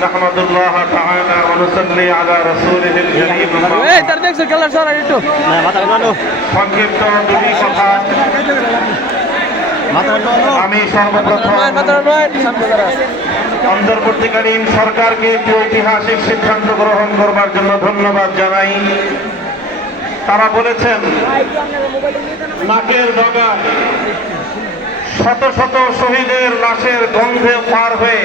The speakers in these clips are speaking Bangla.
الله نحمد الله تعالى ونصلي على رسوله الكريم أما এই بعد। তার দেখছো কালার সরাই একটু সংক্ষিপ্ত দুটি কথা আমি সর্বপ্রথম নয় মাত্র নয় সামনে যারা আছে। অন্তর্বর্তীকালীন সরকারকে একটি ঐতিহাসিক সিদ্ধান্ত গ্রহণ করবার জন্য ধন্যবাদ জানাই তারা বলেছেন নাকের ডগায় শত শত শহীদের লাশের গন্ধে পার হয়ে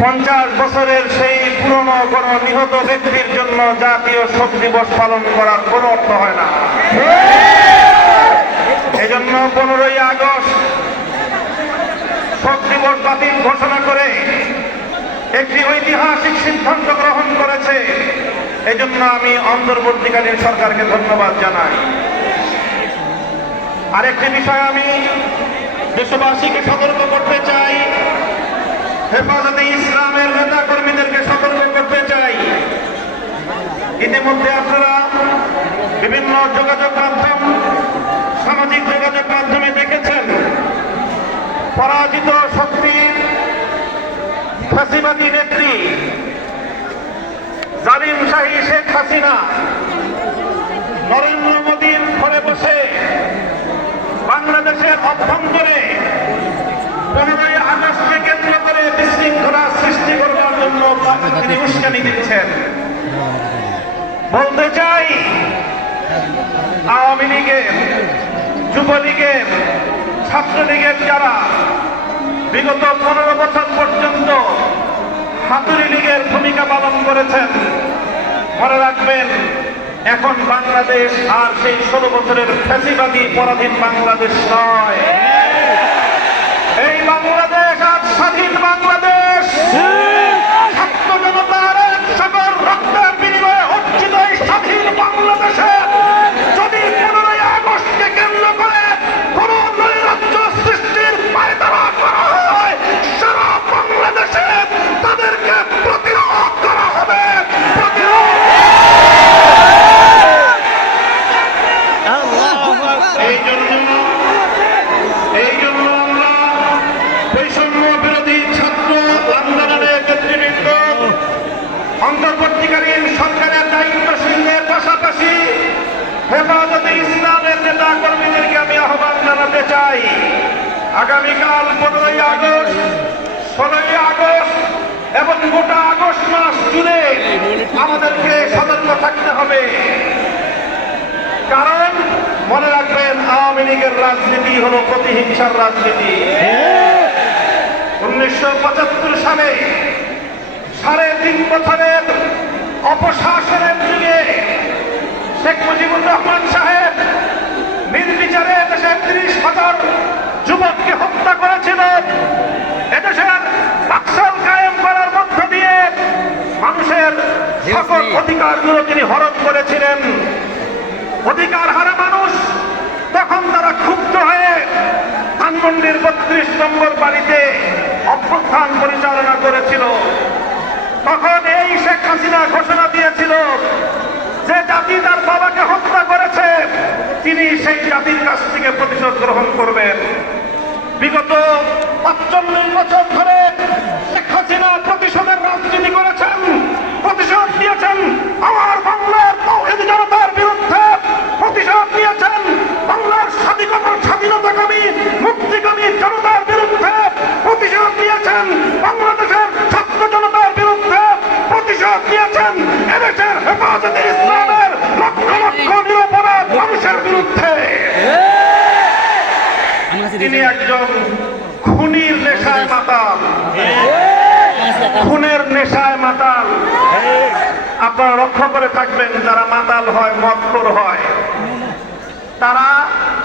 পঞ্চাশ বছরের সেই পুরনো কোন নিহত ব্যক্তির জন্য জাতীয় শোক দিবস পালন করার কোনো অর্থ হয় না। এজন্য পনেরোই আগস্ট শোক দিবস বাতিল ঘোষণা করে একটি ঐতিহাসিক সিদ্ধান্ত গ্রহণ করেছে। এজন্য আমি অন্তর্বর্তীকালীন সরকারকে ধন্যবাদ জানাই। আরেকটি বিষয় আমি দেশবাসীকে সতর্ক করতে চাই। হেফাজতে ইসলামের নেতা কর্মীদেরকে সতর্ক করতে চাই। ইতিমধ্যে আপনারা বিভিন্ন যোগাযোগ মাধ্যম, সামাজিক যোগাযোগ মাধ্যমে দেখেছেন, পরাজিত শক্তির ফাঁসিবাদী নেত্রী, জালিম শাহী শেখ হাসিনা নরেন্দ্র মোদীর ঘরে বসে বাংলাদেশের অভ্যন্তরে পনেরোই আগস্টকে কেন্দ্র করে বিশৃঙ্খলা সৃষ্টি করবার জন্য তিনি উস্কানি দিচ্ছেন। বলতে চাই আওয়ামী লীগের যুবলীগের ছাত্রলীগের যারা বিগত পনেরো বছর পর্যন্ত হাতুরি লীগের ভূমিকা পালন করেছেন মনে রাখবেন এখন বাংলাদেশ আর সেই ষোলো বছরের ফ্যাসিবাদী পরাধীন বাংলাদেশ নয়। এই জন্য এই জন্য আমরা বৈষম্য বিরোধী ছাত্র আন্দোলনের নেতৃবৃন্দ অন্তর্বর্তীকালীন সরকারের দায়িত্বশীলদের পাশাপাশি হেফাজতে ইসলামের নেতা কর্মীদেরকে আমি আহ্বান জানাতে চাই। আগামীকাল পনেরোই আগস্ট, ষোলোই আগস্ট এবং গোটা আগস্ট মাস জুড়ে আমাদেরকে সতর্ক থাকতে হবে। কারণ লীগের রাজনীতি হলো প্রতিহিংসার রাজনীতি। উনিশশো পঁচাত্তর সালে সাড়ে তিন বছরের অপশাসনের যুগে শেখ মুজিবুর রহমান সাহেব নির্বিচারে দেশের ত্রিশ হাজার যুবককে হত্যা করেছিল। এদেশের বাকশাল কায়েম করার মধ্য দিয়ে মানুষের সকল অধিকারগুলো তিনি হরণ করেছিলেন। অধিকার হারা মানুষ তখন তারা ক্ষুব্ধ হয়ে ধানমন্ডির বত্রিশ নম্বর বাড়িতে অভ্যুত্থান পরিচালনা করেছিল। তখন এই শেখ হাসিনা ঘোষণা দিয়েছিল যে জাতি তার বাবাকে হত্যা করেছে, তিনি সেই জাতির কাছ থেকে প্রতিশোধ গ্রহণ করবেন। বিগত পাঁচচল্লিশ বছর ধরে শেখ হাসিনা প্রতিশোধের রাজনীতি করেছেন, প্রতিশোধ দিয়েছেন। তিনি একজন খুনির নেশায় মাতাল। খুনের নেশায় মাতাল। আপনারা লক্ষ্য করে থাকবেন, যারা মাতাল হয় মদখোর হয়। তারা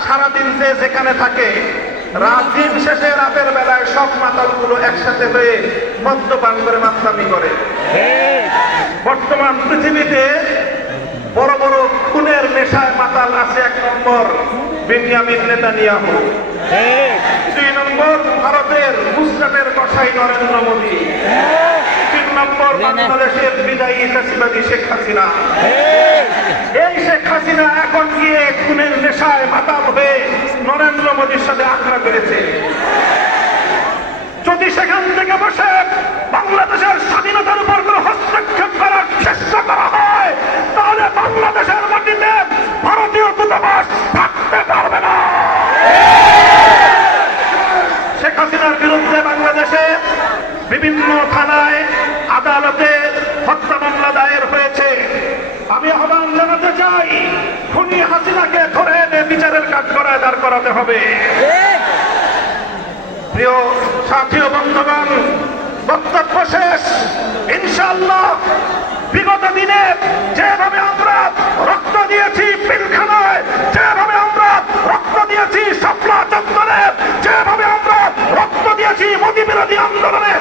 সারাদিন যে যেখানে থাকে, রাত দিন শেষে রাতের বেলায় সব মাতালগুলো একসাথে হয়ে মদ্যপান করে, মাতলামি করে। বর্তমান পৃথিবীতে বড় বড় খুনের নেশায় মাতাল আছে এক নম্বর, বেনিয়ামিন নেতানিয়াহু। দুই নম্বর ভারতের গুজরাটের কষাই নরেন্দ্র মোদী। তিন নম্বর বাংলাদেশের বিদায়ী চাষিবাদী শেখ হাসিনা। এই শেখ হাসিনা এখন গিয়ে খুনের নেশায় মাতাল হয়ে নরেন্দ্র মোদীর সাথে আখড়া করেছে। যদি সেখান থেকে বসে বাংলাদেশের স্বাধীনতার উপর কোনো হস্তক্ষেপ থানায় আদালতে হত্যা মামলা দায়ের হয়েছে। আমি আহ্বান জানাতে চাই, খুনি হাসিনাকে ধরে এনে বিচারের কাজ করায় দাঁড় করাতে হবে। যেভাবে আমরা রক্ত দিয়েছি মোদী বিরোধী আন্দোলনে